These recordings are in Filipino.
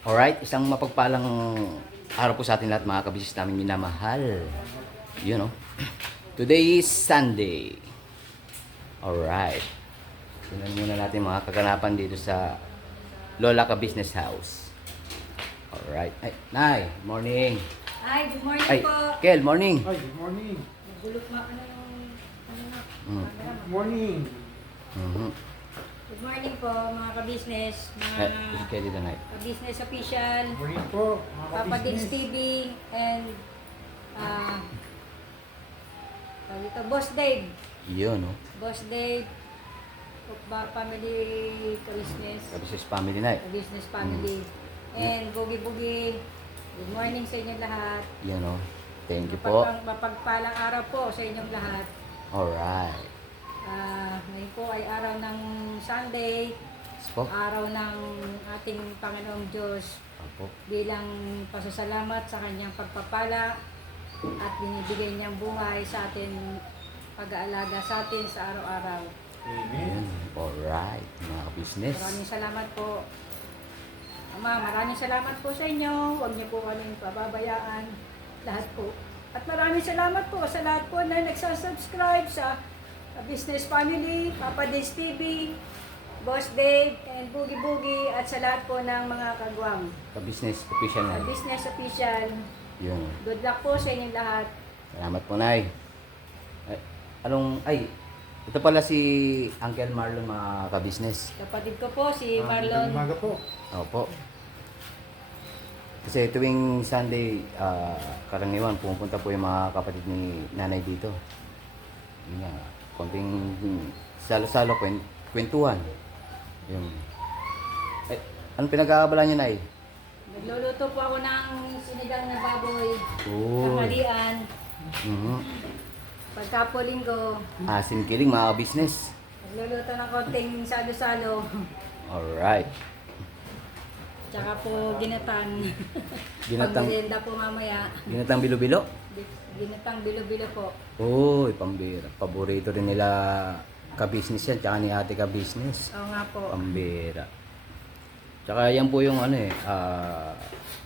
Alright, isang mapagpalang araw po sa ating lahat mga kabisis namin minamahal. You know, today is Sunday. Alright. Tingnan muna natin mga kaganapan dito sa Lola Ka Business House. Alright. Ay, Nay, morning. Ay, good morning Ay, po. Kel, morning. Ay, good morning. Nagulot mo ako ng camera mo. Good morning. Mhm. Good morning po mga ka-business, Ay, mga Kel dito, Nay. ka-business official, Good morning po, mga Papa Dins ka-business. TV, and dito, Boss Dave. Yun, no? Boss Dave, family business, Kabisis family, Nay. business family. And Boogie Boogie, good morning sa inyong lahat. Yun, no? Thank you po. Mapagpalang araw po sa inyong lahat. Alright. Ngayon po ay araw ng Sunday, Yes po. araw ng ating Panginoong Diyos Opo. bilang pasasalamat sa kanyang pagpapala at binibigay niyang buhay sa atin, pag-aalaga sa atin sa araw-araw. Amen. Yun. Alright, mga kabusiness. Maraming salamat po. Ama, maraming salamat po sa inyo. Huwag niyo po kaming pababayaan. Lahat po. At maraming salamat po sa lahat po na nagsasubscribe sa Business Family, Papa Dins TV, Boss Dave, and Boogie Boogie, at sa lahat po ng mga kagwang. Ka-business official, Nay. Business official, Yun. good luck po sa inyong lahat. Salamat po, Nay. Ay, ito pala si Uncle Marlon, mga ka-business. Kapatid ko po, si Magandang Marlon. umaga po. Opo. Kasi tuwing Sunday, karaniwan, pumunta po yung mga kapatid ni nanay dito. Yun nga, konting salo-salo, kwentuhan. Yun. Ay, anong pinag-aabalan niyo, Nay? Nagluluto po ako ng sinigang na baboy, Uy. tanghalian, Mhm. pagka po linggo. Asim kiling, mga ka-business. Nagluluto ng konting salo-salo. Alright. Tsaka po ginatang. Ginatang- Pagmerienda po mamaya. Ginatang bilo-bilo. Ginatang bilo-bilo po. Uy, pambira. Paborito rin nila ka-business yan, tsaka ni ate ka-business. Oo nga po. Pambira. Tsaka yan po yung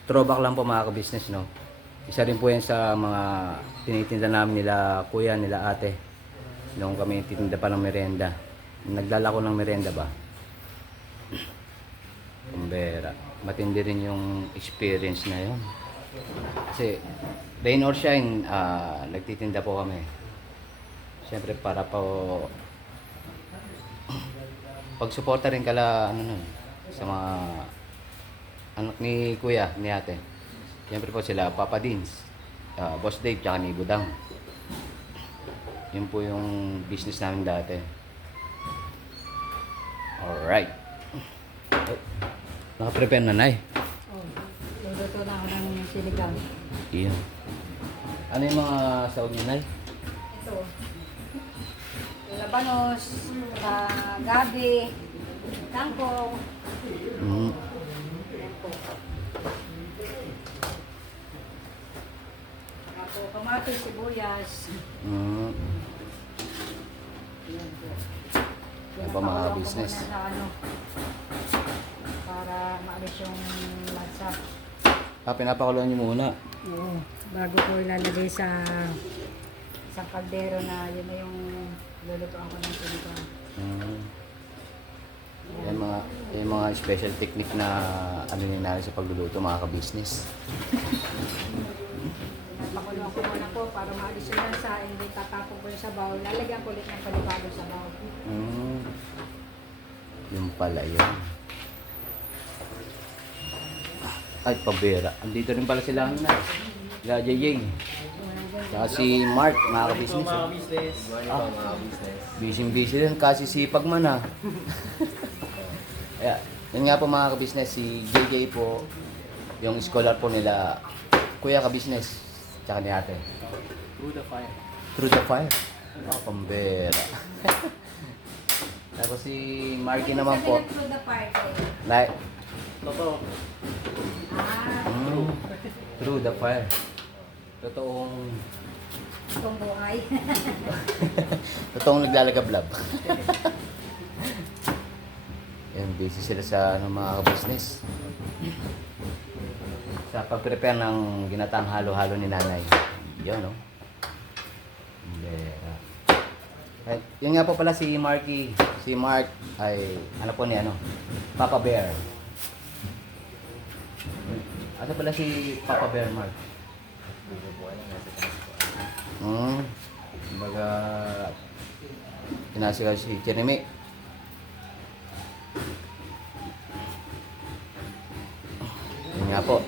throwback lang po mga ka-business, no? Isa rin po yan sa mga tinitinda namin nila kuya, nila ate. Noong kami titinda pa ng merenda. Naglalako ng merenda ba? Pambira. Matindi rin yung experience na yun. Kasi, rain or shine, nagtitinda po kami. Siyempre para po pagsuporta rin kala sa mga anak ni kuya, ni ate. Siyempre po sila Papa Dins, Boss Dave, tsaka ni Budang. Yun po yung business namin dati. Alright. Oh, naka-prepare na, Nay. Oh, luluto na ako ng sinigang. Iyan. Ano yung mga sahog niya, Nay? Ito. Labanos, gabi, kangkong. Mm. Yan po. Saka po kamatis, sibuyas. Mm. Yan po. Yan pa, mga Pinapakuluan ko business. muna sa para maalis yung lansa. Pinapakuluan niyo muna. Oo. Bago ko ilalagay sa kaldero na yun na yung lulutuan ko ng sinigang. Mm. Yung mga special technique na namin sa pagluluto, mga ka-business. Pinapakuluan ko muna po para maalis yung lansa, and then tatapon ko yung sabaw. Lalagyan ko ulit ng palibado sabaw. Mm. Yung pala yun. Ay, pabera. Andito rin pala sila na. Sila JJ. Saka si Mark, mga ka-business. Mga business. Ah. Mga business. Busy-busy rin, kasi sipag man ah. Kaya, yun nga po mga ka-business, si JJ po, yung scholar po nila, kuya ka-business, tsaka ni ate. Through the fire. Through the fire. Oh, pambera. Tapos si Marky naman po, Sabi ng through the party. like, Totoo. through the fire. Totoong, Itong buhay. totoong naglalagablab. Yan, busy sila sa ano, mga business. Sa pag-prepare ng ginatang halo-halo ni nanay. Yun, no? Yeah. At yun nga po pala si Marky. Si Mark ay, ano po ni ano? Papa Bear. Ano pala si Papa Bear, Mark? Kumbaga, pinasigaw si Jeremy. Yun nga po.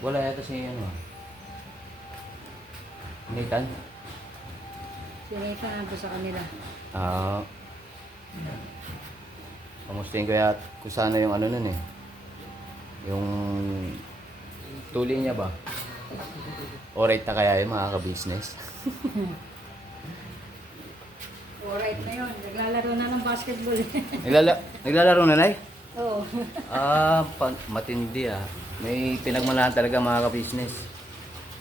Wala yata si ano. Nathan? Sinita na po sa kanila. Ah. Kamustahin ko yata kung sana yung ano nun eh. Yung tuli niya ba? Alright na kaya yung mga ka-business? Alright na yun. Naglalaro na ng basketball. Naglalaro na, Nay? Oo. Matindi ah. May pinagmalahan talaga mga ka-business.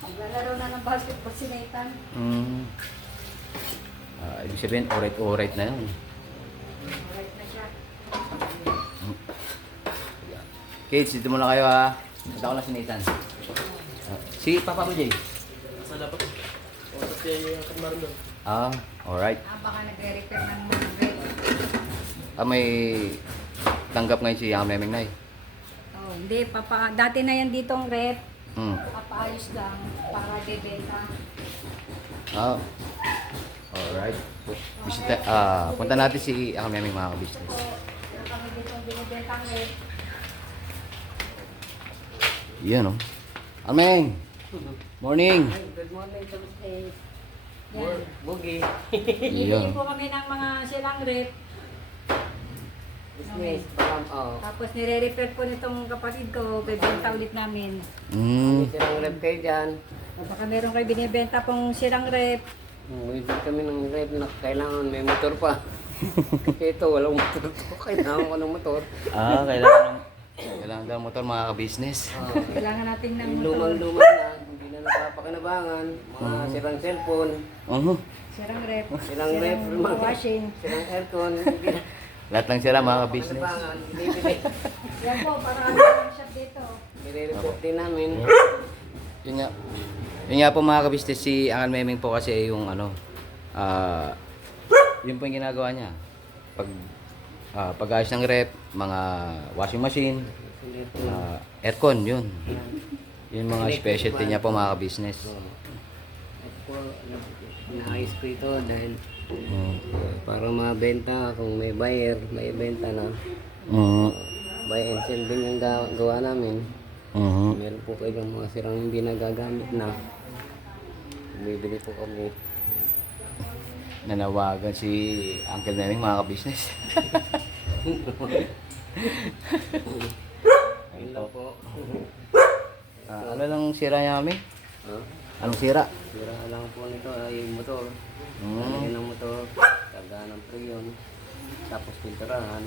Naglalaro na ng basketball si Nathan. Ibig sabihin, alright na yun. Alright na siya. Kids, dito muna kayo ha. Punta ko na si Nathan. Si Papa mo, Jay. Nasa dapat. O, kasi yung kamar doon. Alright. Baka nagre-repair ng rep. May tanggap ngayon si Memeng Nay. Oh, hindi. Dati na yan ditong rep. Papaayos lang para bebenta. Alright. Punta natin si Memeng mga ka-business. Meron kami ditong binibentang rep. Yun, no? Ameng! Morning! Good morning, Tuesday. Yan. Boogie. Bibili po kami ng mga silang rep. Business. Tapos nire-repair po nitong kapatid ko, bebenta ulit namin. Sirang rep kayo dyan. Baka meron kayo binibenta pong silang rep. Bumibili kami ng rep na kailangan may motor pa. Kasi ito, walang motor to. Kailangan ko ng motor. Kailangan daw motor mga ka-business. Kailangan natin ng motor. Lumang-luma na, hindi na napapakinabangan. Mga sirang cellphone, Sirang rep. sirang rep, Sirang washing. sirang aircon, hindi na Lahat lang sila mga ka-business. napakinabangan. Bibili. Yan po, para kami ng shop dito. Nire-report din namin. Yun nga. Yun nga po mga ka-business, si Angal Memeng po kasi yung ano, yun po yung ginagawa niya. Pag-ayos ng rep, mga washing machine, aircon, yun. Yun mga specialty niya po mga ka-business. Ito po, naayos ko ito dahil para mabenta kung may buyer, may benta na. Buy and sell din yung gawa namin. Meron po kayong mga sirang hindi nagagamit na. Bibili po kami. Nanawagan si Uncle Memeng mga ka-business. Ayun lang po. Ano lang sira niya kami? Huh? Anong sira? Sira lang po nito ay motor. Lagyan ng motor, tagaan ng preyon, tapos pinturahan,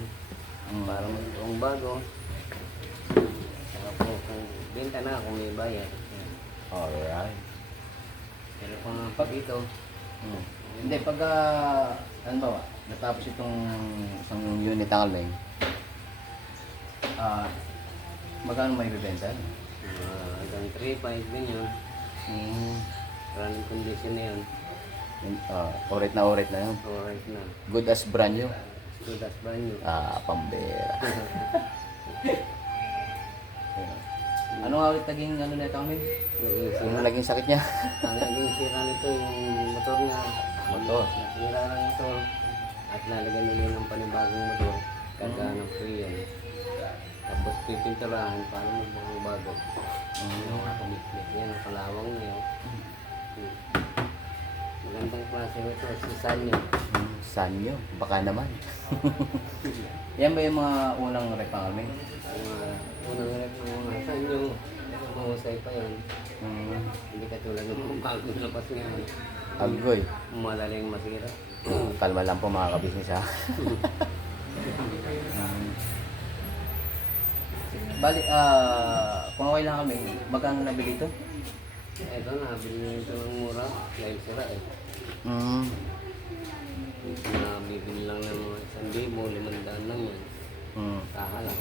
para magtoong bago. Saka po kung benta na kung may bayad. Alright. Pero kung pag ito, Hindi, pag, ano ba, natapos itong isang unit ng Almeng, magkano may bibenta? hanggang 3-5 ganyan, running condition na yun. Orit na yun. Alright na. Good as brand new. Good as brand new. Pambera. Ano nga ulit naging ano na ito kami? Ano naging sakit niya? Ang naging sira nito yung motor niya. Motor? Nasira ng motor. At lalagyan nila ng panibagong motor. Tagaan ng preyon. Tapos pipinturahan para magmukhang bago. Yung mga kumiklik yan, ang kalawang na yun. Magandang klase ito, si Sanyo. Sanyo, baka naman. Yan ba yung mga unang repairment? Mga unang rep ng mga Sanyo, mahusay pa yun. Hindi katulad ng mga bagong labas ngayon. Agoy. Madaling masira. Kalma lang po mga kabisnes ha. Bali, kung okay lang kami, magkano nabili ito? Ito na, bilhin nito ng mura dahil sira eh. bibili lang ng mga 1,000, 500 lang yan. Mm. Kaha lang.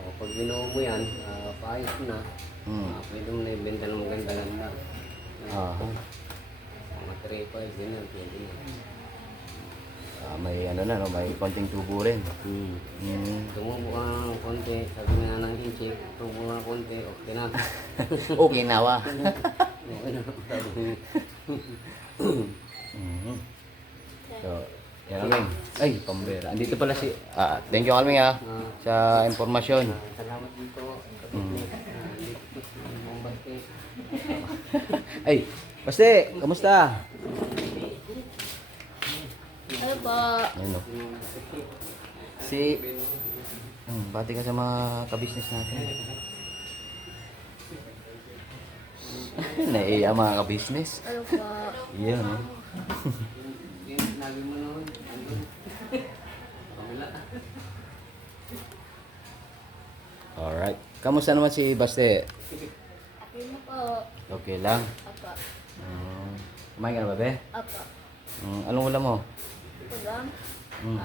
O pag binuo mo yan, paayos mo na. Pwede mo na ibenta ng maganda-ganda. Aha. Mga 3-5 din yan, pwede na. May ano na, no? May konting tubo rin. Tumubo ka ng konti, sabi nga ng inchik, tumubo ka ng konti, okay na. Okay na wa. Okay na, sabi. Mhm. So, yan Alming. Ay, pambera. Andito pala si... thank you Alming sa impormasyon. Salamat dito. Ay, Baste, kamusta? Ano po? Ayun no. Bati ka sa mga kabisnes natin. Naiiya mga kabisnes. Ano po? Yan no. Lagi mo naman. Pamila. Alright. Kamusta naman si Baste? Okay na po. Okay lang. Apa. Kumain ka na ba, be? Apa. Anong ulam mo? Ulam. Mm.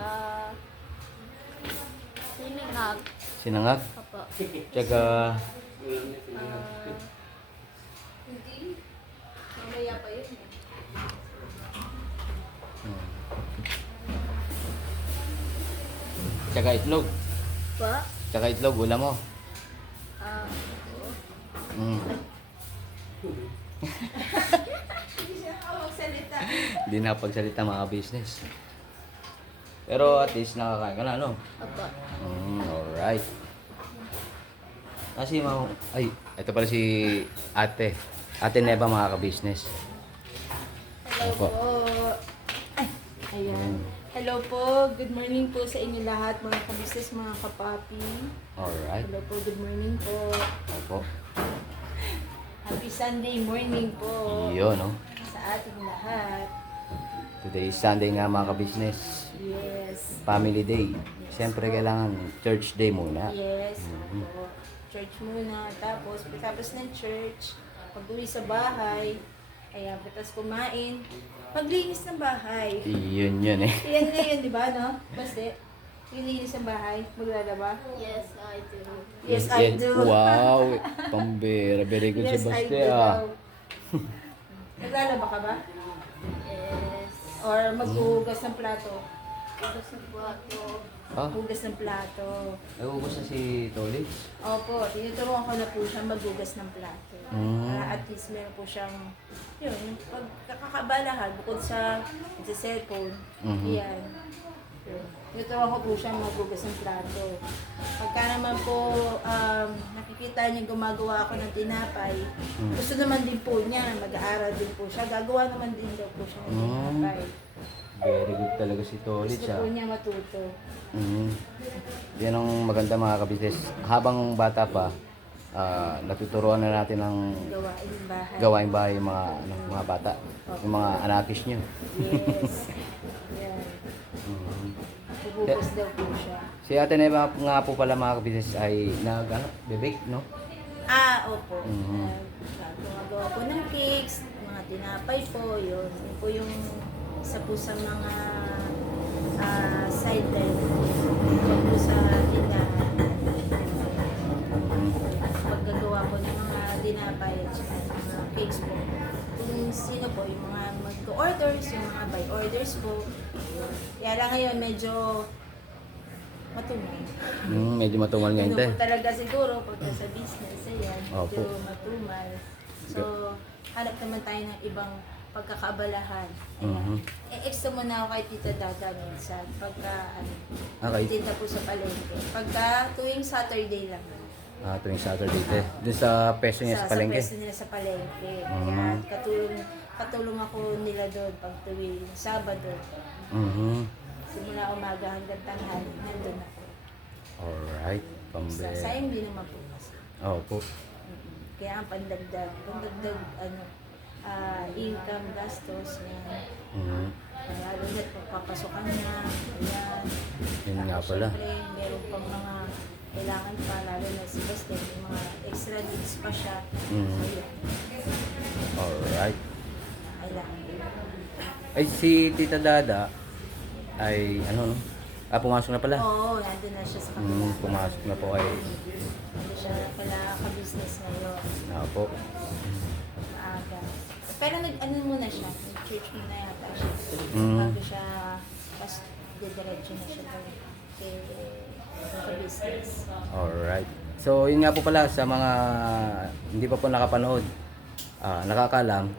Siningag. Sinangag? Apa. Tsaka... Hindi. Mamaya pa yun eh. Tsaka itlog. Pa? Tsaka itlog, ulam mo. Oo. Mm. Hindi na pagsalita mga business. Pero at least nakakain ka na, no? Apa. Alright. Kasi ay, ito pala si ate. Ate Neva mga ka-business. Hello Opo. po. Ay, ayan. Hello po. Good morning po sa inyo lahat, mga kabisnes, mga kapapi. Alright. Hello po. Good morning po. Opo. Happy Sunday morning po Yun, no? sa ating lahat. Today is Sunday nga mga ka-business. Yes. Family Day. Siyempre kailangan church day muna. Yes. Opo. Church muna. Tapos ng church, pag-uwi sa bahay, ayan, batas kumain, maglinis ng bahay. Yun eh. Yan na yun, di ba, no? Basta, lilinis ang bahay, maglalaba. Yes, I do. Yes, I do. Wow. Pambera. Very good Yes, si I Baste, do daw. Naglalaba ka ba? Yes. Or maghuhugas ng plato? Tapos ng plato. Hugas ng plato. Nagugos na si Tolits? Opo, tinuturuan ko na po siya maghugas ng plato. Para at least meron po siyang, yun, yung pagkakabalahan bukod sa cellphone. Yan. Yun. Tinuturuan ko po siya maghugas ng plato. Pagka naman po nakikita niya gumagawa ako ng tinapay, gusto naman din po niya, mag-aaral din po siya. Gagawa naman din daw po siya ng tinapay. Very good talaga si Tolits, Gusto po niya matuto. Yan ang maganda mga kabisnes. Habang bata pa, natuturuan na natin ng Gawain yung bahay. gawaing bahay yung mga bata. Yung mga anakis nyo. Yes. Yan. Bubukas daw po siya. Si Ate Neva nga po pala mga kabisnes ay bebake, no? Opo. Mhm. Gumagawa po ng cakes, mga tinapay po, yun. Yun po yung isa po sa mga sideline po sa tindahan. Paggagawa po ng mga tinapay at saka mga cakes po. Kung sino po, yung mga mag-orders, yung mga by orders po. Kaya lang ngayon medyo matumal. Medyo matumal ngayon, Ano te. po talaga siguro pagka sa business, ayan, Opo. medyo matumal. So, hanap naman tayo ng ibang pagkakabalahan. Ayan. Extra muna ako kay Tita Daga minsan pagka Okay. tinda po sa palengke. Pagka tuwing Saturday lang. Tuwing Saturday, te. Doon sa peso niya sa palengke. Sa pwesto nila sa palengke. Kaya katulong ako nila doon pag tuwing Sabado. Simula umaga hanggang tanghali, nandun ako. Alright. Sayang din naman po kasi. Opo. Kaya ang pandagdag income, gastos, yan. Lalo na't pagpapasokan niya, ayan. Yun nga pala. Siyempre, meron pang mga kailangan pa, lalo na si Basta, may mga extra needs pa siya. So, yan. Alright. Kailangan. Ay, si Tita Dada, ay ano no? Pumasok na pala. Oo, nandun na siya sa kabila. Pumasok na po ay Hindi siya pala ka-business ngayon. po. Maaga. Pero nag-ano muna siya, nag-church muna yata siya. Mm. Bago siya, tapos didiretso na siya doon kay business. Alright. So, yun nga po pala sa mga hindi pa po nakapanood, nakakalam,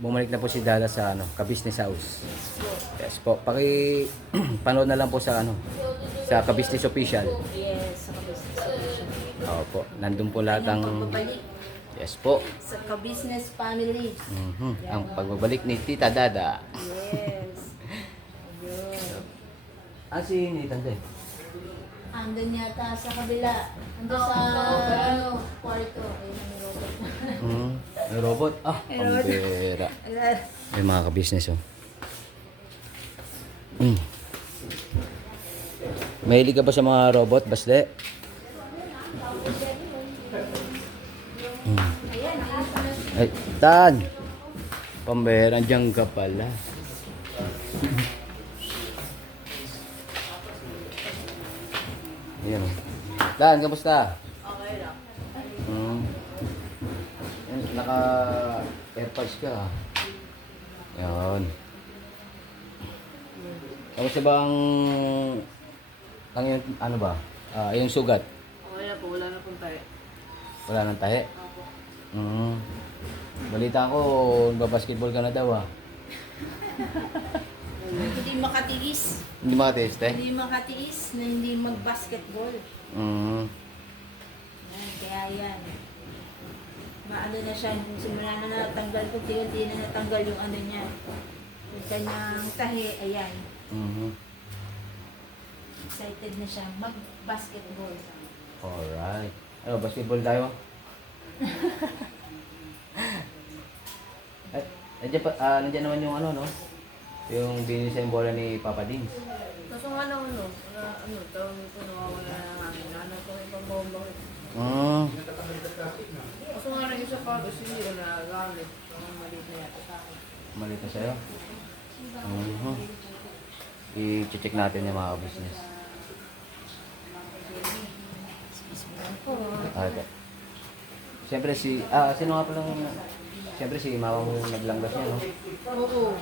bumalik na po si Dada sa Ka-Business House. Yes po. Panood na lang po sa sa Ka-Business Official. Yes, sa ka-business siya. Opo. Nandun po lahat Ang ng pagbabalik yes po. sa ka-business family. Ang pagbabalik ni Tita Dada. Yes. Ayun. Si Nitande. Andun yata sa kabila. Andun sa kwarto. Ayun ang robot. May robot. May robot. Pambera. Ayan. May mga ka-business Mahilig ka ba sa mga robot, Basle? Ay, Tan! Pambera, dyan ka pala. Ayan. Tan, kamusta? Okay lang. Naka-airpods ka. Yan. Kamusta ba ang yung, ano ba? Yung sugat? Okay na po, wala na pong tayo. Wala nang tahi? Balita ko, basketball ka na daw Hindi makatiis. Hindi makatest Hindi makatiis na hindi mag-basketball. Yan, kaya yan. Maano na siya, simula na natanggal ko, hindi na natanggal yung ano niya. Yung kanyang tahi, ayan. Excited na siya mag-basketball. Alright. Basketball tayo? At, nandiyan naman yung yung binis yung bola ni Papa Dins. Kaso nga lang tawag ko nawawala na namin. Ano ko yung pambomba ko. Kaso nga lang isa pa, kasi hindi ko nagagamit. Maliit na yata sa akin. Malit na sa'yo? I-check natin yung mga business. Okay. Siyempre sino nga palang, siyempre si mama mo naglanggas niya, no? Oo.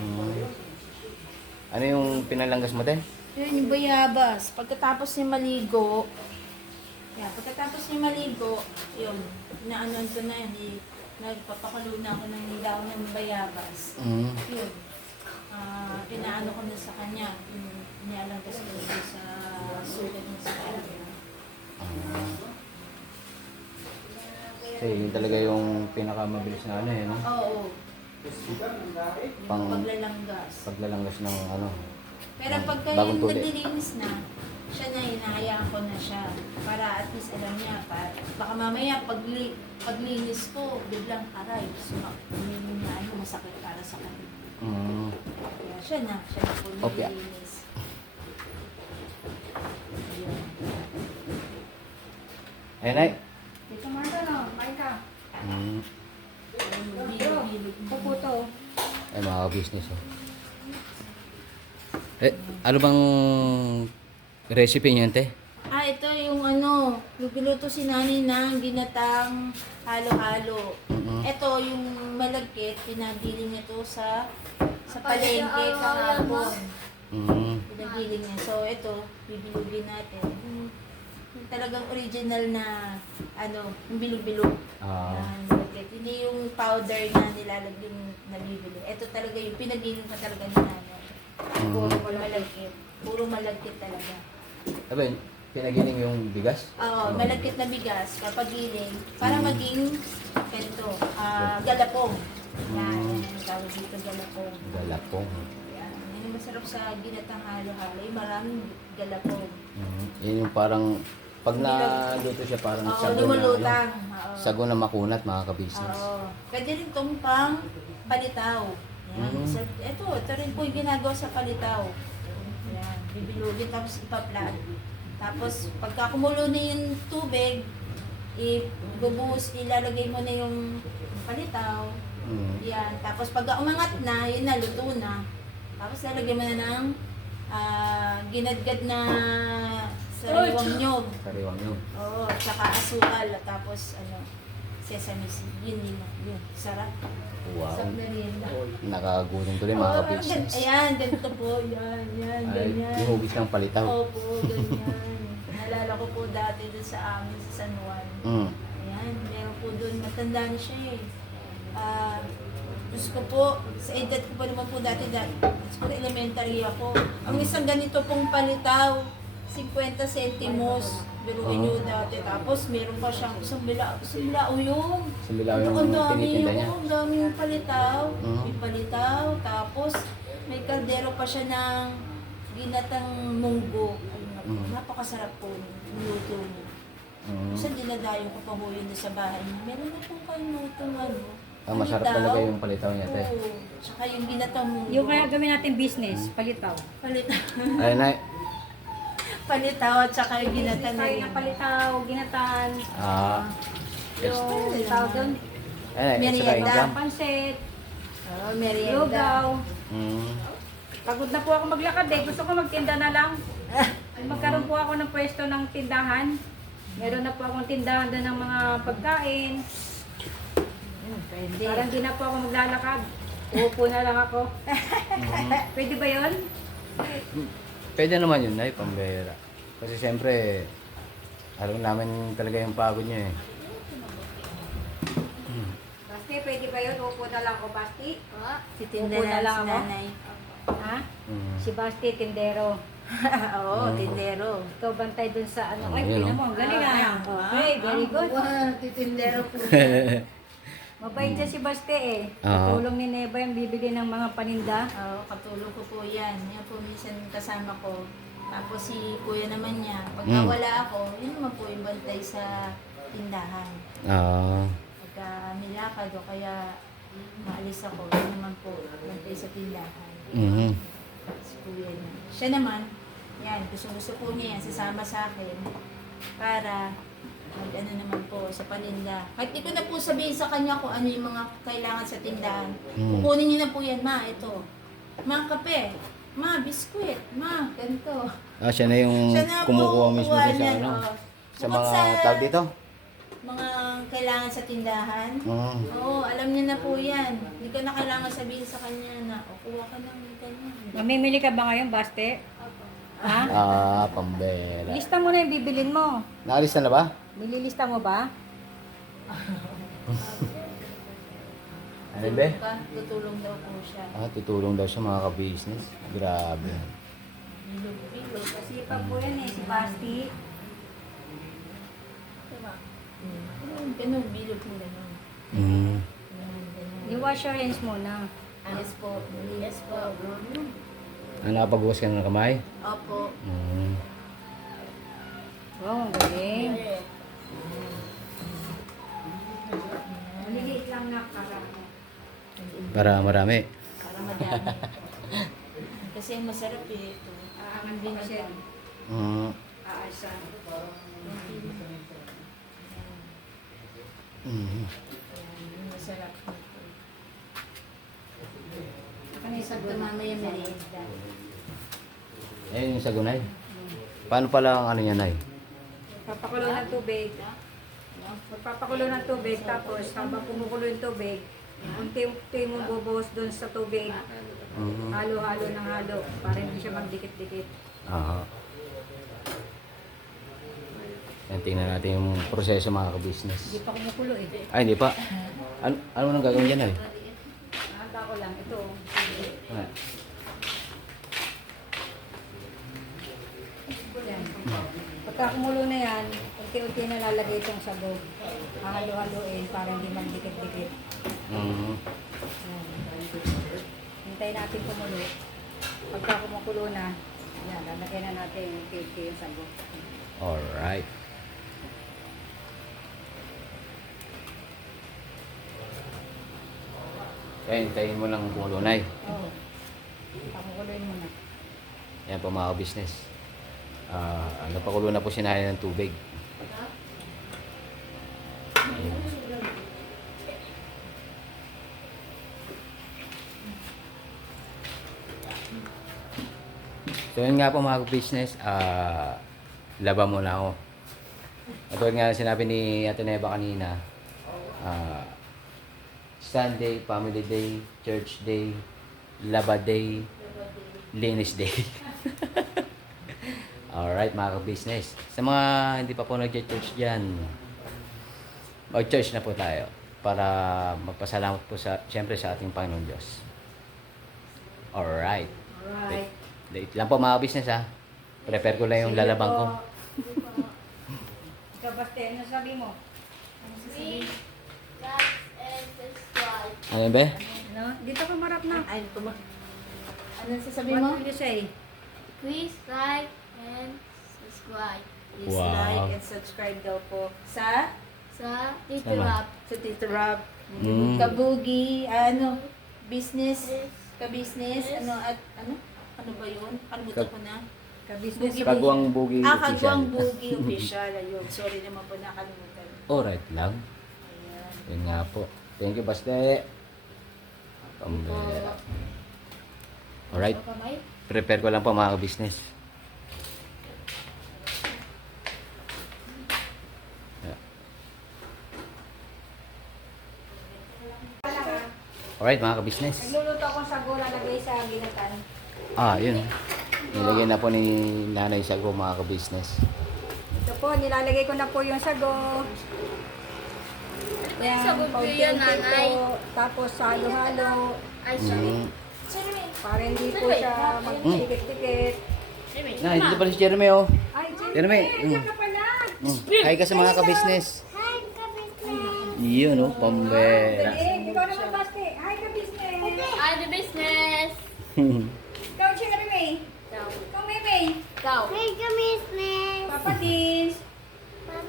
Ano yung pinalanggas mo, te? Yun yung bayabas. Pagkatapos niya maligo, yun, naanon ko na yun, nagpapakulo na ako ng daw ng bayabas. Yun. Pinaano ko na sa kanya, nialanggas ko na sa sugat niya sa kanya. Kasi yun talaga yung pinakamabilis na no? Oo. Pang Paglalanggas. paglalanggas ng Pero pagka bagong yung tuli. naglilinis na, siya na, hinahayaan ko na siya. Para at least alam niya, baka mamaya paglinis ko, biglang aray. Masakit para sa kanya. Kaya siya na po Okay. naglilinis. Ayun ay. Dito Marta, no? May ka. Bilog-bilog. Puputo. Ay, mga business ano bang recipe niyan, te? Ito yung yung piluto si Nani ng ginatang halo-halo. Ito yung malagkit, pinabili niya to sa palengke kahapon. Pinabili niya. So ito, bibilugin natin. Yung talagang original na yung bilog-bilog. Na malagkit. Hindi yung powder na nilalagyan nabibili. Ito talaga yung pinagilin pa talaga ni Nani. Puro malagkit. Puro malagkit talaga. Sabi, pinagiling yung bigas? Oo, malagkit na bigas kapag giling para maging galapong. Yan ang tawag dito, galapong. Galapong. Yan yung masarap sa ginatang halo-halo. Yung maraming galapong. Yun yung parang, pag naluto siya parang Oo, sago na, lumulutang. Oo. sago na makunat, mga ka-business. Oo. Pwede rin itong pang palitaw. Yan. Ito rin po yung ginagawa sa palitaw. Yan, bibilugin tapos ipaplan. Tapos pagka kumulo na yung tubig, ilalagay mo na yung palitaw. Yan. Tapos pag umangat na, yun na, luto na. Tapos lalagyan mo na ng ginadgad na sariwang nyog. Sariwang yun. Oo, tsaka asukal, tapos sesame seed. Yun din. Yun, sarap. Wow. Sarap na merienda. Nakakagutom tuloy mga ka-business. Ayan, ganito po. Yan, Ay, ganyan. yung hugis ng palitaw. Opo, ganyan. Naalala ko po dati doon sa amin sa San Juan. Mm. Ayan, meron po doon. Matanda na siya eh. Gusto ko po, sa edad ko pa naman po dati, gusto ko elementary ako. Ang isang ganito pong palitaw, 50 centimos. Biruin nyo dati. Tapos meron pa siyang isang bilao yun. Sa Bilao yung Ang dami tinitinda niya. ang daming palitaw. Mhm. May palitaw. Tapos may kaldero pa siya ng ginatang munggo. Ay, Mhm. napakasarap po yung luto niya. Mm. Kasi dinadayo ko pa ho yun doon sa bahay niya. Meron na po kayong lutong Masarap palitaw. talaga yung palitaw niya, te. Oo. Tsaka yung ginatang munggo. Yung kaya gawin natin business, palitaw. Palitaw. Ay, Nay. Palitaw at tsaka yung ginatang Tayo ng palitaw, ginatan, yung tawag doon, Ay, Nay, Merienda. extra income. pansit, Oh, merienda. lugaw. Mm. Pagod na po ako maglakad eh. Gusto ko magtinda na lang. Magkaroon po ako ng pwesto ng tindahan. Meron na po akong tindahan doon ng mga pagkain. Pwede. Parang di na po ako maglalakad. Uupo na lang ako. Pwede ba yun? Pwede naman yun, Nay, pambera. Kasi siyempre, alam namin talaga yung pagod niya eh. Basti, pwede ba yun? Uupo na lang ako, Basti. Titinda Upo na na lang si ako. nanay. Ha? Mm. Si Basti, tindero. Oo, tindero. Ikaw bantay dun sa ano. Oh, Ay, yun, tingnan oh. mo. Ang galing ah. Okay, very good. Wow, titindero po. Mabait siya si Basti eh. Oo. Tulong ni Neva yung bibili ng mga paninda. Oo, katulong ko po yan. Yan po minsan kasama ko. Tapos si kuya naman niya. Pagka Mm. wala ako, yun naman po yung bantay sa tindahan. Ah. Pagka nilakad o kaya maalis ako, yun naman po bantay sa tindahan. Mhm. Si kuya niya. Siya naman, yan, gusto po niya yan, sasama sa akin para mag-ano naman po sa paninda. Kahit di ko na po sabihin sa kanya kung ano yung mga kailangan sa tindahan. Mm. Kukunin niyo na po yan, ma, ito. Ma, kape. Ma, biskwit. Ma, ganito. Ah, siya na yung Siya na po, kumukuha mismo kukuha dyan sa niyan, ano. oh. Sa Bukod mga tawag dito. mga kailangan sa tindahan. Mm. Oo, alam niya na po yan. Hindi ka na kailangan sabihin sa kanya na, o, kuha ka ng ganyan. Mamimili ka ba ngayon, Basti? Ha? Ah, pambera. Lista mo na yung bibilin mo. Naalis na ba? Nililista mo ba? Ano ba? Tutulong daw po siya. Ah, tutulong daw siya mga ka-business. Grabe. Bilog-bilog. Kasi pag po yan eh, si Basti. Ganun, bilog mo ganun. Mm. Ganun. I-wash your hands muna. Yes po. Yes po. Ah, nakapagbukas ka ng kamay? Opo. Mm. Wow, ang galing. Maliliit lang na para. Para marami. Para madami. Kasi ang masarap eh ito. Aangan din siya. Mm. Aasa. Mm. Masarap. Ano yung Pag sagot? mamaya merienda. Ayun yung sagunay. Paano pala ang ano niya, Nay? Papakulo ng tubig. Magpapakulo ng tubig, tapos habang kumukulo yung tubig, unti-unti mo bubuhos doon sa tubig. Mhm. Halo-halo ng halo para hindi siya magdikit-dikit. Aha. Yan, tingnan natin yung proseso mga ka-business. Hindi pa kumukulo eh. Ay, hindi pa. Ano nang gagawin dyan, Nay? Handa ko lang. Ito. Ah. Yan. Pagka kumulo na yan, unti-unti na lalagay itong sabog. Hahalo-haloin para hindi magdikit-dikit. Mhm. Yan. Hintayin natin kumulo. Pagka kumukulo na, yan, lalagyan na natin yung unti-unti yung sabog. Alright. Kaya hintayin mo lang kumulo, Nay. Oo. Pakukuloyin mo na. Yan po mga ka-business. Napakulo na po si Nanay ng tubig. Ayun. So So yun nga po mga business, laba muna ako. At tulad nga sinabi ni Ate Neva kanina, Sunday, Family Day, Church Day, Laba Day, Linis Day. Alright mga business. Sa mga hindi pa po nag-church dyan, mag-church na po tayo para magpasalamat po siyempre sa ating Panginoon Diyos. Alright. Alright. Date lang po mga business ha. Prepare ko lang yung lalabang ko. Ikaw, Baste, ano sabi mo? Please, like and subscribe. Ano ba? Ano? Dito ka marap na. Ay, ano sasabihin mo? What will you say? Please like and subscribe. Please Wow. like and subscribe daw po sa Sa Tito Sama. Rap. Tito Rob. Mm. Kabugi, business, ka-business, ano ba yun? Kalimutan ko na. Ka-business. Bugi- Kagwang Bugi Kagwang Official. Bugi Official. Ayun, sorry naman po nakalimutan. Alright lang. Ayan. Yun nga po. Thank you, Baste. Pambera. Alright. Ano pa, May? Prepare ko lang po mga business. Alright mga business. Nagluluto akong sago, lalagay sa ginatan. Yun. Nilagay na po ni Nanay Sago mga business. Ito po, nilalagay ko na po yung sago. Yan, Sago po yan, paunti-unti Nanay. po. Tapos halo-halo. Ay, sorry. Para hindi po siya magtikit-tikit. Na, dito pala si Jeremy oh. Ay, Jeremy. Diyan ka pala. Hi ka sa mga ka-business. Yun oh, pambera. Galing. Ikaw naman, Baste. Hi ka, business. I the business. Ikaw, Jeremy. Ikaw. Ikaw, Meme. Ikaw. Papa Dins. Boss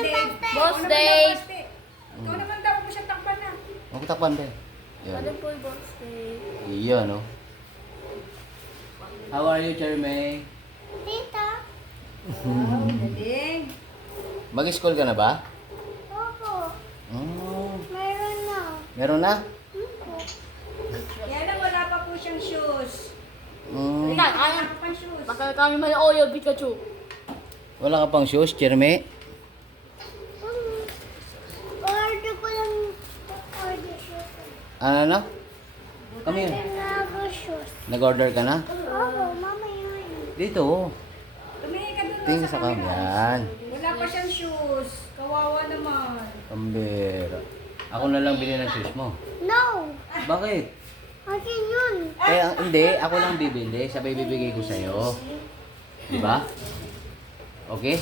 Dave. Boss Ikaw naman daw, Dave. Baste. Ikaw naman daw, kung siya takpan na. Magtakpan ba? Ano Yun. po yung box day? Yun oh. How are you, Jeremy? Wow, galing. Mag-school ka na ba? Oh. Meron na? Yan lang, wala pa po siyang shoes. Mm. Wala pa pang shoes. Makakami man ang Oreo Pikachu. Wala ka pang shoes, Jeremy? Order ko lang order shoes. Ano na? Come here. Nago shoes. Nag-order ka na? Oo, mama yun. Dito oh. Tumingin ka doon Tingin sa camera. kamyan. Wala pa siyang shoes. Kawawa naman. Pambera. Ako na lang bilhin ng shoes mo. No! Bakit? Akin yun. Kaya hindi, ako lang bibili. Sabay bibigay ko sa'yo. Di ba? Okay?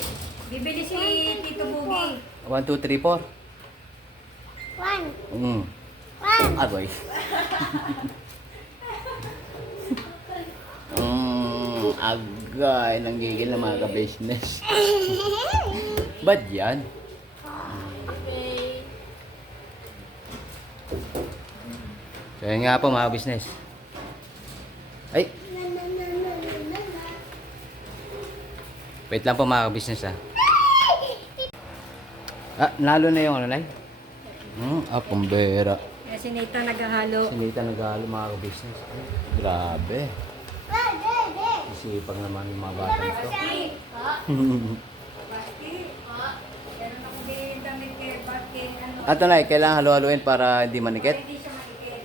Bibili si Tito Bugi. 1, 2, 3, 4. One. Mm. One. Agoy. Agay. Nanggigil na mga ka-business. Ba't yan? Okay. So yun nga po mga business. Ay! Na, na, na, na, na, na, na. Wait lang po mga business ha. Nalo na yung ano lai? Pambera. Kaya si Nathan naghahalo. Sinita nag-alo mga business. Grabe. Ah, de, de. Isipag naman yung mga bata ito. Basti. Meron ako bilhin damit kay Basti. Ano? Ato na, kailangan halo-haloin para hindi manikit. Hindi siya matikit.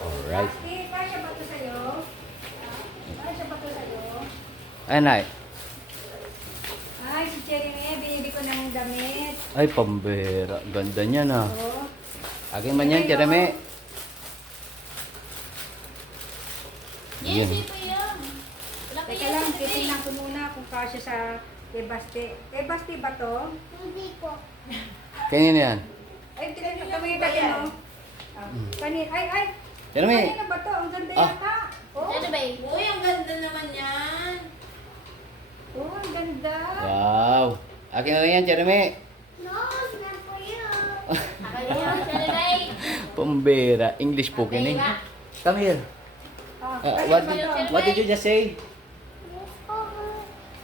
Alright. Basti, kasya ba ito sa'yo? Kasya ba ito sa'yo? Ay, nay. Ay, si Cherry May, binili ko na ng damit. Ay, pambera. Ganda niya na. Oh. Akin man yan, Jeremy. Yan. Easy po yan. Wala pa Teka yan lang, sa debate. titignan ko muna kung kasya sa kay Basti. Kay Basti ba to? Hindi po. Kanina yan. Ay, tumingin ka din, no? Kanin, ay! Jeremy. Kanina ba to? Ang ganda Ah. yata. Oh, Ano ba eh? Uy, ang ganda naman yan. oh, ang ganda. Wow. Akin na rin yan, Jeremy. No, not for you. Akala yan, siya na eh. Pambera. English po kining. Come here. Ah, What did you just say? Yes po.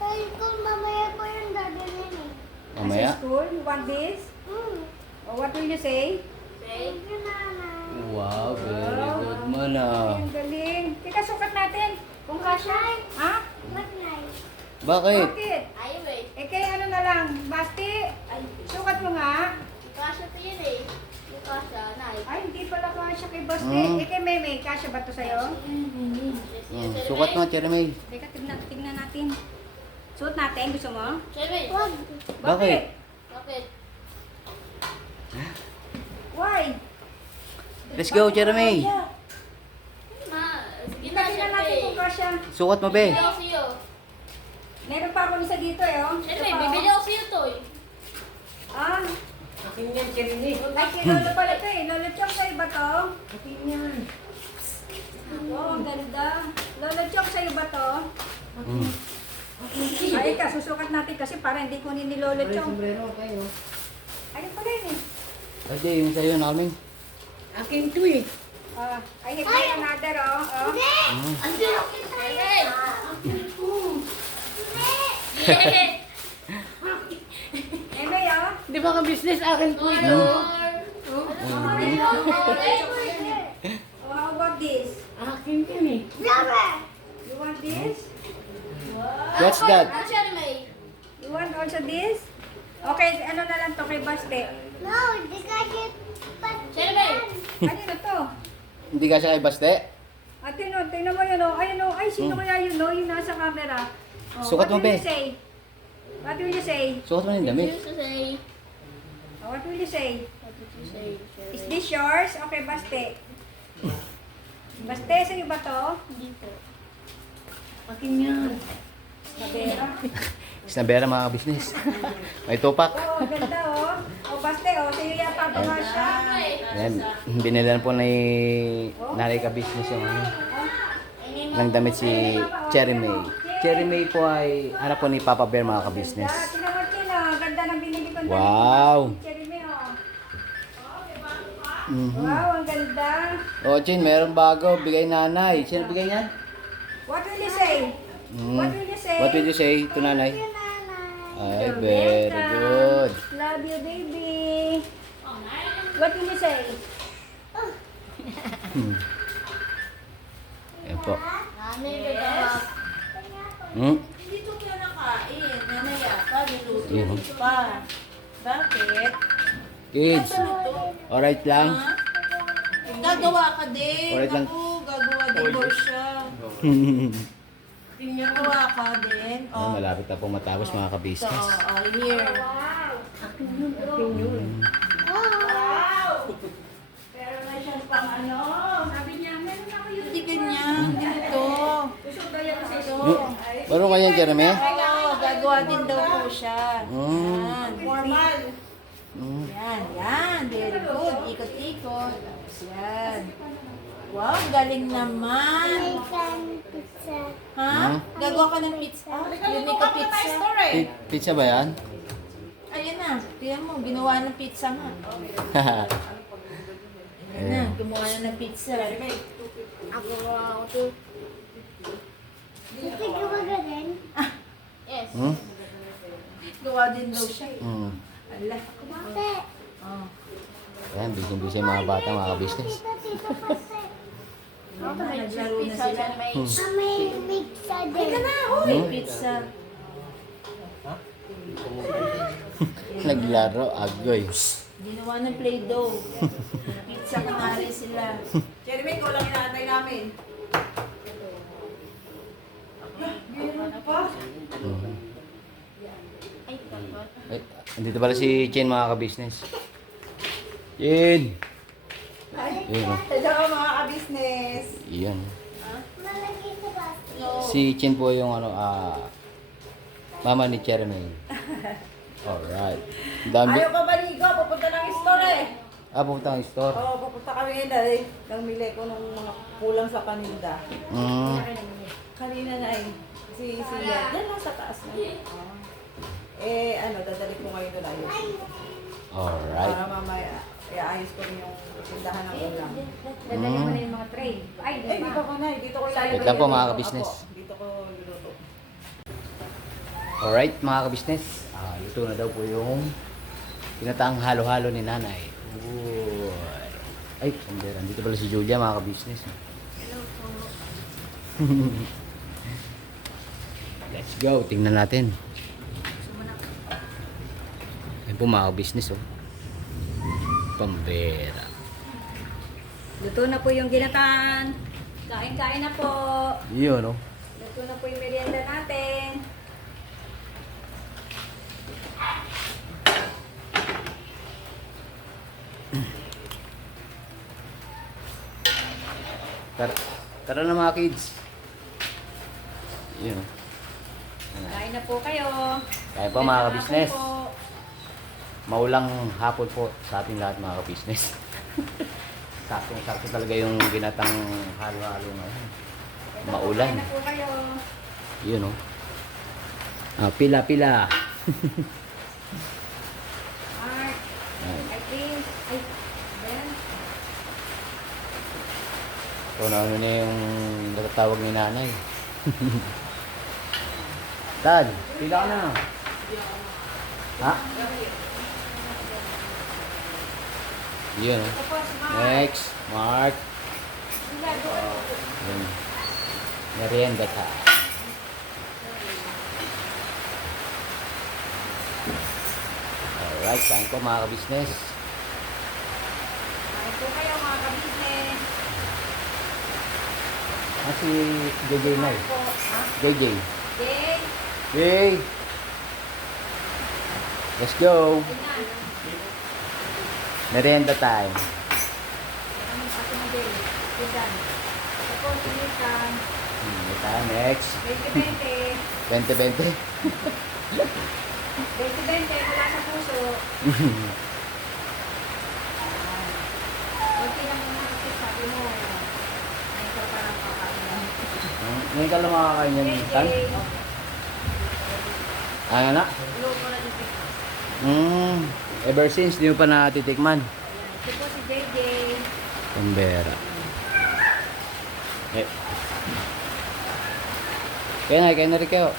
Kaya ko mamaya po yung dadalhin eh. Mamaya. Sa school, you want this? Hmm. Oh, what will you say? Okay. Thank you, Nana. Wow, very good man ah. Ay, ang galing. Teka, sukat natin. Kung kasya. Ha? Bakit? Bakit? Ay, wait. Eh, kaya ano na lang, Basti, sukat mo nga. Kasha pa yun eh. Yung kasha, nay. Ay, hindi pala kasya kay Basti. Mm. Eh, kay Meme, kasya ba to sa'yo? Sukat mo, Cherry. Teka, tignan natin. Suot natin, gusto mo? Siyempre. Bakit? Bakit? Why? Let's go, Cherry. Ma, sige na, Tignan natin kung kasya. Sukat mo, be. Bibili ako sa'yo. Meron pa ako isa dito eh, oh. Siyempre, Ito pa, bibili oh. ako sa'yo to eh. Ah, Akin yan, Cherry. ay, kay Lolo pala to eh. Lolo Chong, sa'yo ba to? Akin yan. Oo, ang ganda. Lolo Chong, sa'yo ba to? Mm. Ay, ika, susukat natin kasi para hindi kunin ni Lolo Chong. Sombrero kayo. Ayun pala yun eh. Ay, yung sa'yo, Nalming. Akin to eh. Ah, I have another, oh. Oh. Andi ako sa'yo. Yeah! Eme, oh. Di ba ka-business akin po ito? Oh, how about this? Akin yan eh. You want this? What's that? Jeremy. You want also this? Okay, ano na lang to kay Baste? Jeremy. Ano na to? Hindi ka siya kay Baste? Ate no, tingnan mo yun, oh. Ayun, oh. Ay, sino kaya yun, no? Yung nasa camera. Oh, Sukat mo, what will be. you say? What will you say? Sukat mo yung damit. Used to say. Oh, what will you say? What did you say? Is this yours? Okay, Baste. Baste, sa'yo ba to? Hindi po. Akin yan. Kabera. Snabera mga business. May tupak. Oh, ganda, oh. Oh, Baste, oh. Sa'yo yata pa nga siya. Ayan, binilan po ni nanay ka business yung ano. Ng damit si Cherry May. Cherry May po ay anak po ni Papa Bear mga ka-business. Tingnan mo, Chino. Ganda ng binili ko. Wow! Cherry May, oh. Mhm. Wow, ang ganda. O, Chin, meron bago. Bigay nanay. Sino bigay niyan? What will you say? Mm. What will you say? What will you say to nanay? Ay, You're very welcome. good. Love you, baby. What will you say? Ayan po. Nanay, gagawa. Hmm? Hindi ito ka nakain. Mamaya pa, niluto Yun. pa. Bakit? Kids, alright lang? Ha? Gagawa ka din. Alright lang. Ako, gagawa din daw siya. Gagawa ka din. Ay, malapit na po matapos mga So, ka-business. here. Pero na siya pang ano. Sabi niya, meron ako yun. Hindi ganyan. Ganito. Gusto ba yan sa ito? Meron ka yan, Jeremy? Oo, gagawa din daw po siya. Mm. Yan. Formal. Mm. Yan, yan. Very good. Ikot-ikot. Yan. Wow, galing naman. Ha? Hmm? Gagawa ka ng pizza? Unique pizza. Pizza ba yan? Ayan na. Tingnan mo, ginawa ng pizza nga. Ayan na, gumawa na ng pizza. Ako to. Yes. Hmm? Gawa din daw siya. Mm. Ala. Oh. Ayan, busy-busy yung mga bata, mga ka-business. Naglaro na sila. Halika na. May pizza. Naglaro, agoy. Ginawa ng Play-Doh. Pizza kunwari sila. Jeremy, ikaw lang inaantay namin. Mhm. Ay, dapat. Ay, andito pala si Chen mga ka-business. Chen! Yun, oh. Hello mga ka-business. Iyan. Si Chen po yung ano, mama ni Jeremy. Alright. Ang Dami. Ayaw ka maligo, pupunta ng store eh. Pupunta ang store. Oo, pupunta kami ngayon dahil namili ko ng mga kulang sa paninda. Mm. Kanina na eh. Si yan lang sa taas na. Dadali ko ngayon doon ayos. Alright. Para mamaya, iayos ko rin yung tindahan ng ulam. Dadali mo na yung mga tray. Ay, Eh, dito ko na eh. Dito ko ilalagay. Wait lang po, mga Dito ka-business. ako. Dito ko luluto. Alright mga ka-business. Luto na daw po yung tinatang halo-halo ni nanay. Uy. Ay, Sandera. Dito pala si Julia, mga ka-business. Hello po. Let's go. Tingnan natin. Ayun po, mga ka-business, oh. Pambera. Luto na po yung ginataan. Kain-kain na po. Yun, oh. Luto na po yung merienda natin. Tara na, mga kids. Yun, oh. Kain na po kayo. Kaya pa, mga ka-business. Kain po. Maulang hapon po sa ating lahat, mga ka-business. Saktong-sakto talaga yung ginatang halo-halo ngayon. Maulan. Kain na po kayo. Yun, oh. Pila-pila. Mark. I think. Ay, Ben. So, na ano na yung natatawag ni nanay. Dad, pila ka na. Ha? Yun, oh. Tapos, Mark. Next, Mark. Sila doon. Yun. Merienda ka. Alright, kain ko, mga ka-business. Kain po kayo mga ka-business. Si JJ na eh. Po. Ha? JJ. Okay. Hey! Let's go! Tingnan. Merienda time. Anong ato mo din? Tingnan. Tapos, tingnan. Ito, next. 20-20. 20-20. 20-20, wala sa puso. Kunti lang muna kasi sabi mo, ay ka parang kakain. Ngayon ka lang makakain yan, Tan? Ano na? Ever since, di mo pa natitikman. Ito po si JJ. Pambera. Eh. Kaya na rin kayo.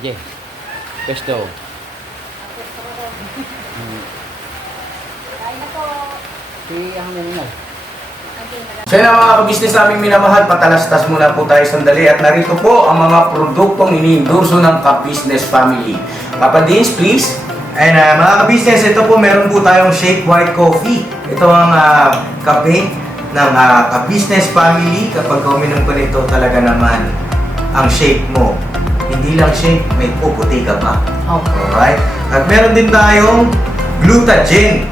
Jay. Pesto. Kain na po. Si ang na. Okay, So yun ang mga ka-business naming minamahal, patalastas muna po tayo sandali at narito po ang mga produktong iniendorso ng ka-business family. Papa Dins, please. And mga ka-business, ito po meron po tayong Shake White Coffee. Ito ang kape ng ka-business family. Kapag uminom ko nito talaga naman ang shake mo. Hindi lang shake, may puputi ka pa. Alright? At meron din tayong Glutagen.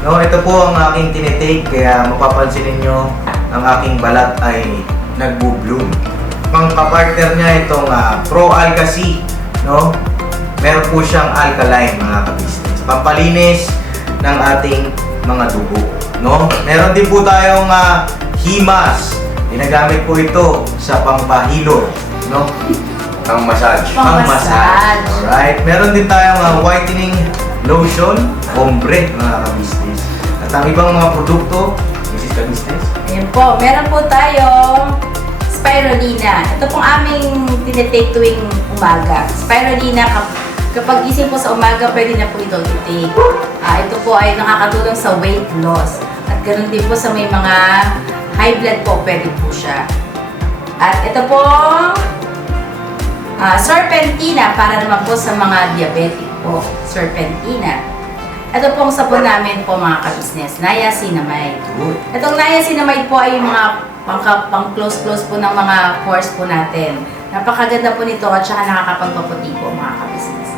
No, ito po ang aking tinitake kaya mapapansin ninyo ang aking balat ay nagbo-bloom. Pang-partner niya itong Pro Alka C, no? Meron po siyang alkaline mga ka-business. Pampalinis ng ating mga dugo, no? Meron din po tayong Himas. Ginagamit po ito sa pampahilo, no? Pang-massage. Pang-massage. Alright. Meron din tayong whitening lotion, ombre mga ka-business. At ang ibang mga produkto, Mrs. Ka-business. Ayan po, meron po tayong spirulina. Ito pong aming tinitake tuwing umaga. Spirulina, kapag gising po sa umaga, pwede na po ito i-take. Ito po ay nakakatulong sa weight loss. At ganoon din po sa may mga high blood po, pwede po siya. At ito po, serpentina, para naman po sa mga diabetic po, serpentina. Ito pong sabon namin po mga ka-business, niacinamide. Itong niacinamide po ay mga pang-close-close po ng mga pores po natin. Napakaganda po nito at saka nakakapagpaputi po mga ka-business.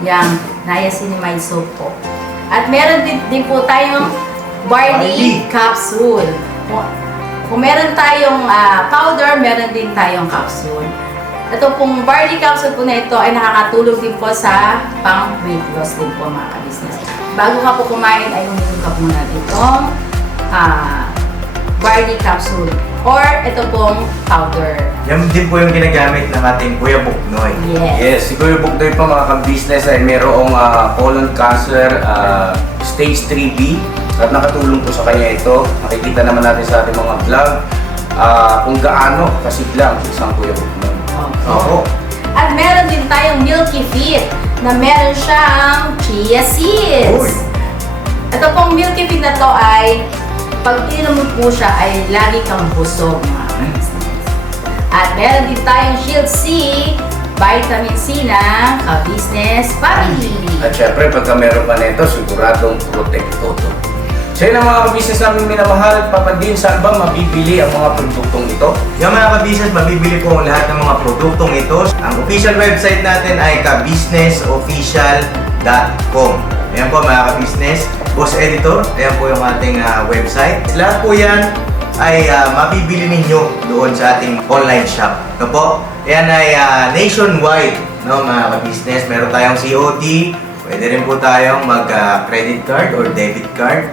Yang niacinamide soap po. At meron din po tayong barley capsule. Kung meron tayong powder, meron din tayong capsule. Ito pong barley capsule po na ito ay nakakatulong din po sa pang-weight loss din po mga ka-business. Bago ka po kumain ay uminom ka muna itong barley capsule or ito pong powder. Yan din po yung ginagamit ng ating Kuya Buknoy. Yes. Yes, si Kuya Buknoy po mga ka-business ay mayroong colon cancer stage 3B at nakatulong po sa kanya ito. Nakikita naman natin sa ating mga vlog kung gaano kasiglang isang Kuya Buknoy. Oo. At meron din tayong Milky Fit na meron siyang chia seeds. Uy. Ito pong Milky Fit na to ay pag ininom mo po siya ay lagi kang busog mga ka-business. At meron din tayong Shield C, vitamin C na ka-business family. At syempre, pagka meron pa nito, siguradong protekto to. So yun ang mga ka-business namin minamahal. Papadin, saan ba mabibili ang mga produktong ito? Yung mga ka-business, mabibili po ang lahat ng mga produktong ito. Ang official website natin ay kabusinessofficial.com. Ayan po mga ka-business. Boss Editor, ayan po yung ating website. Lahat po yan ay mabibili ninyo doon sa ating online shop. No po? Ayan ay nationwide, no, mga ka-business. Meron tayong COD. Pwede rin po tayong mag-credit card or debit card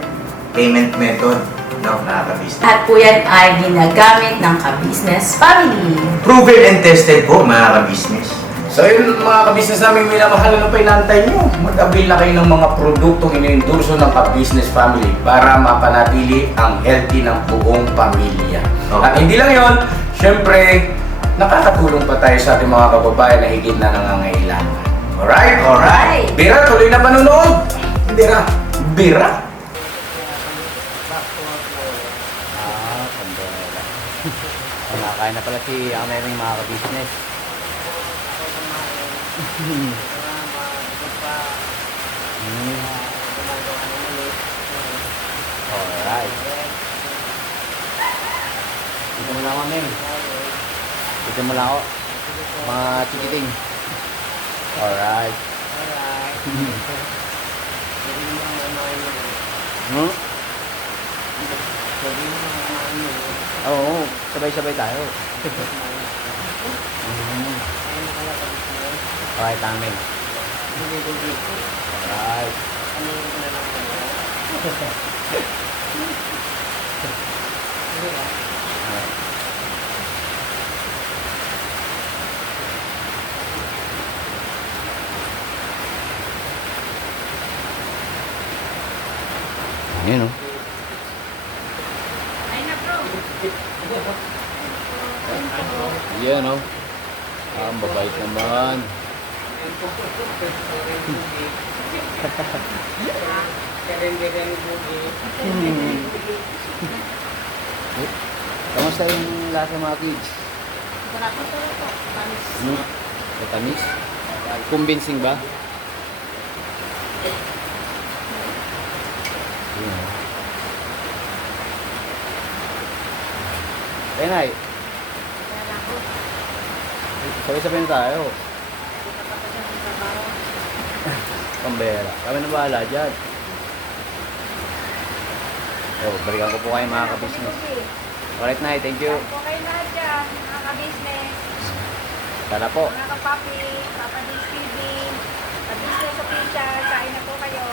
payment method, no, mga ka-business. At po yan ay ginagamit ng ka-business family. Proven and tested po, mga ka-business. So yun, mga ka-business namin minamahal, ano pa inaantay nyo? Mag-avail na kayo ng mga produktong iniendorso ng ka-business family para mapanatili ang healthy ng buong pamilya. Okay. At hindi lang yun, syempre, nakakatulong pa tayo sa ating mga kababayan na higit na nangangailangan. Alright? Alright. Bira, tuloy na panunood. Bira. Bira. Kambela. Kumakain na pala si Amering mga ka-business. Alright. Dito mo lang kami. Dito mo lang ako. Mga chikiting. Alright. Hmm? Oo, sabay-sabay tayo. Alright, amin. Alright. Ayun, oh. Yan, oh. Ang babait naman. Kamusta yung lahat ng mga kids? Matamis? Convincing ba? Yun, oh. Renay. Sabay-sabay na tayo. Pambera. Kami na bahala dyan. Oh, balikan ko po kayo mga ka-business. Alright na, thank you. Po kayo lahat dyan, mga ka-business, Tara po. mga kapapi, Papa D's TV, ka-business official, kain na po kayo.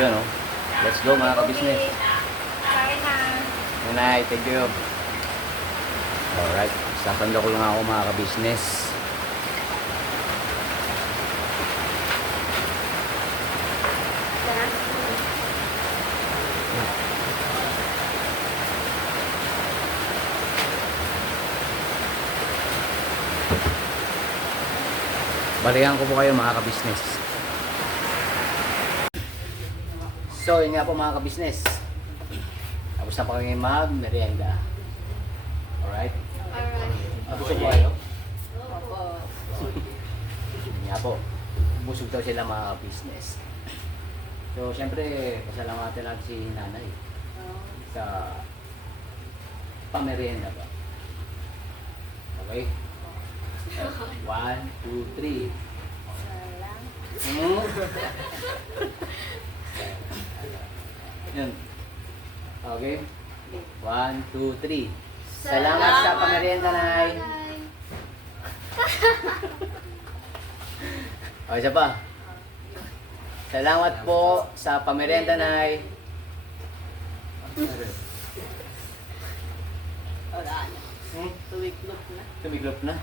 Yun, oh. Let's go mga ka-business. Kain na. Nanay, thank you. Alright, sasanda ko lang ako mga ka-business. Balikan ko po kayo mga ka-business. So, yun nga po mga ka-business. Tapos na pa kami mag-merienda. Alright? Tapos po kayo? Yun nga po. Busog daw sila mga ka-business. So, syempre, pasalamatan natin si nanay. Sa pamerienda ba? Okay? 1, 2, 3. Yun. Okay? 1, 2, 3. Salamat sa pamerienda, Nay. O, isa pa. Salamat po sa pamerienda, Nay. Tumiglop na.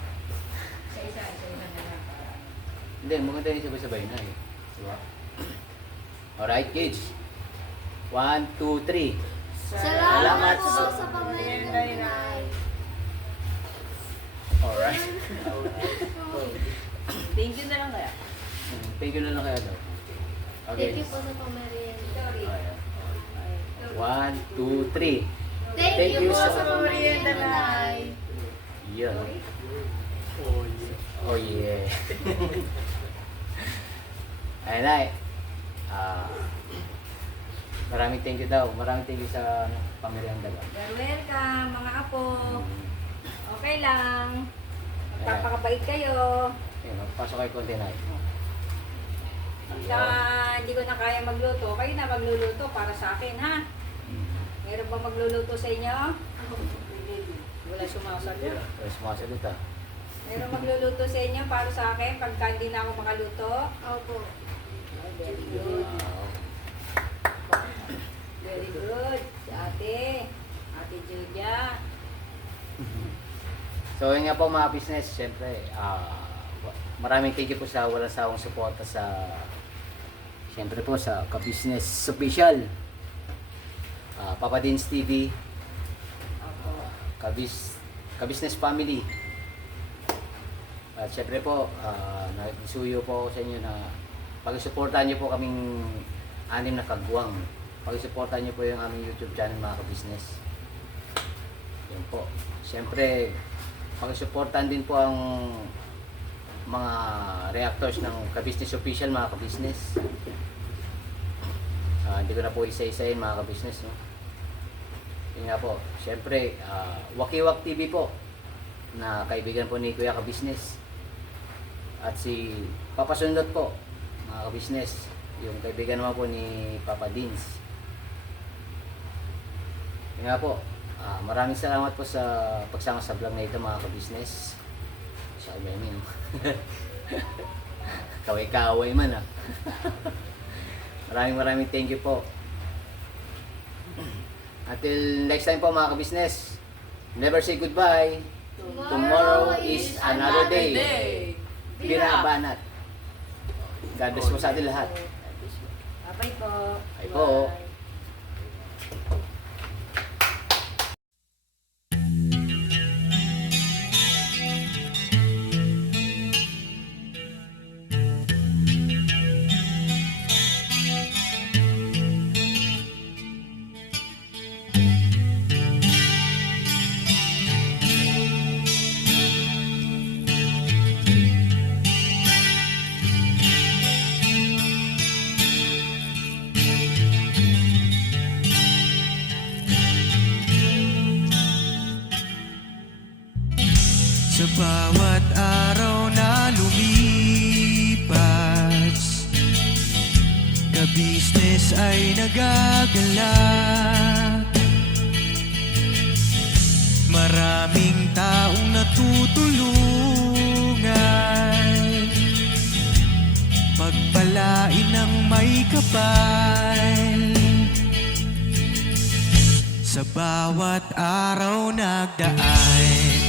Hindi, maganda yung sabay-sabay na eh. Diba? Alright, kids. 1, 2, 3. Salamat po sa pamerienda, Nay. Alright. Thank you na lang kaya. Thank you na lang kaya daw. Okay. Thank you po sa pamerienda. Ayan. 1, 2, 3. Thank you po so sa pamerienda, Nay. Yun. Oh yeah. Ay, Nay. Maraming thank you daw. Maraming thank you sa pamerienda daw. You're welcome, mga apo. Okay lang. Magpapakabait kayo. Okay, magpasok kayo konti, Nay. Pagka hindi ko na kaya magluto, kayo na magluluto para sa akin, ha? Meron ba magluluto sa inyo? Wala sumasagot. Wala sumasagot ah. Meron magluluto sa inyo para sa akin pagka hindi na ako makaluto? Opo. Very good. Wow. Very good. Si Ate Julia. So yun nga po mga business, syempre, maraming thank you po sa walang sawang suporta sa, syempre po sa Ka-Business Official, Papa Dins TV, Ka-Business Family. At syempre po, nagsuyo po ako sa inyo na pag-suportahan nyo po kaming 6 na kagwang. Pag-suportahan nyo po yung aming YouTube channel mga Ka-Business. Yun po. Syempre, pag-suportahan din po ang mga reactors ng Ka-Business Official mga Ka-Business. Hindi ko na po isa-isahin mga Ka-Business, no? Yun nga po. Syempre, Wakiwak TV po na kaibigan po ni Kuya Ka-Business. At si Papa Sundot po mga Ka-Business. Yung kaibigan naman po ni Papa Dins. Yun nga po. Maraming salamat po sa pagsama sa vlog na ito mga Ka-Business. Siya kaya yun. Kaway-kaway man ah. Maraming thank you po. Until next time po mga Ka-Business. Never say goodbye. Tomorrow is another day. Binabanat. God bless po sa atin lahat. Bye po. Bye po. Sa bawat araw na lumipas, Ka-Business ay nagagalak. Maraming taong natutulungan, pagpalain ng may kapal. Sa bawat araw nagdaan,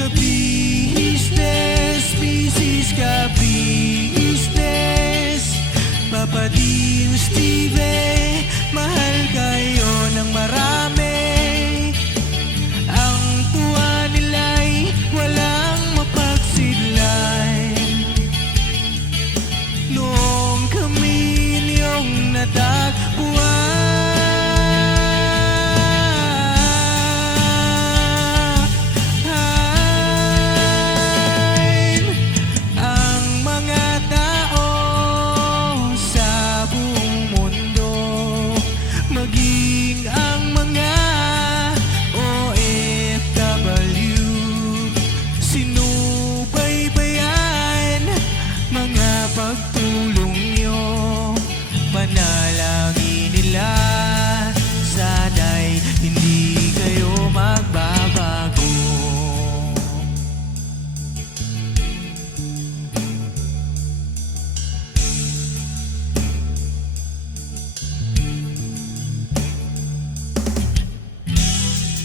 Ka-Business, Mrs. Ka-Business, Papa Dins TV, mahal kayo ng marami. Ang tuwa nila'y walang mapagsidlan. Noong kami niyong natagpuan,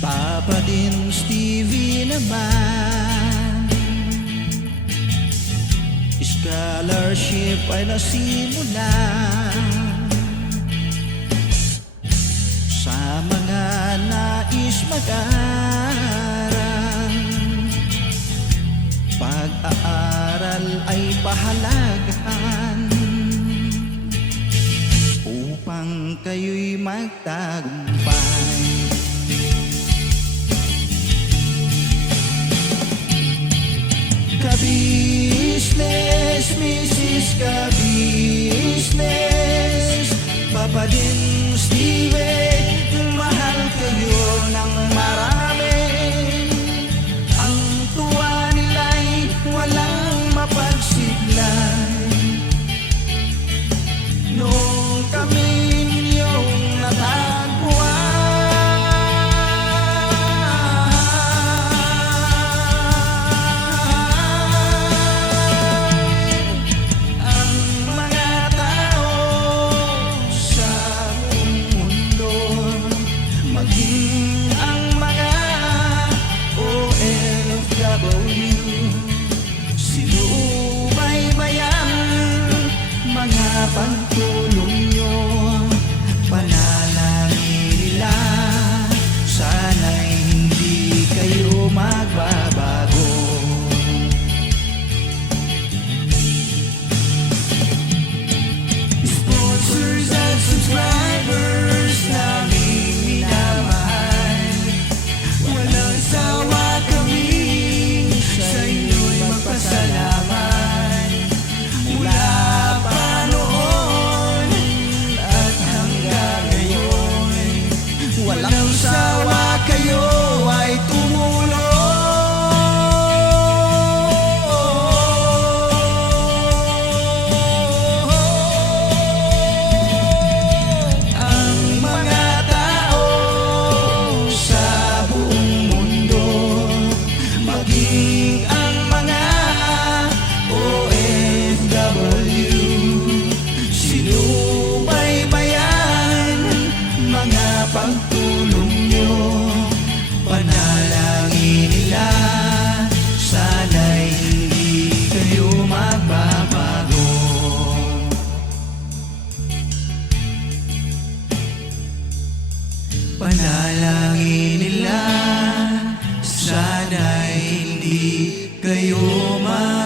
Papa Dins TV naman, scholarship ay nasimulan sa mga nais mag-aral. Pag-aaral ay pahalagahan, kayo'y magtagumpay. Ka-business, Mrs. Ka-business, Papa din Steven, mahal kayo ng marami. Ang tuwa nila'y walang mapagsiglay. Nung kami ninyong natagpuan, ang mga tao sa buong mundo, maging ang mga OFW, sinubaybayan mga pagtulong nyo, panalangin nila, sana'y hindi kayo magbabago. Sponsors at subscribers naming minamahal, walang sawa kami sa inyo'y magpasalamat. Mula pa noon at hanggang ngayon, walang sawa kayo ay tumulong. Ang mga tao sa buong mundo, maging ang mga OFW, sinubaybayan mga pagtulong nyo, panalangin nila, sana'y hindi kayo magbabago. Panalangin nila, sana'y hindi kayo magbabago.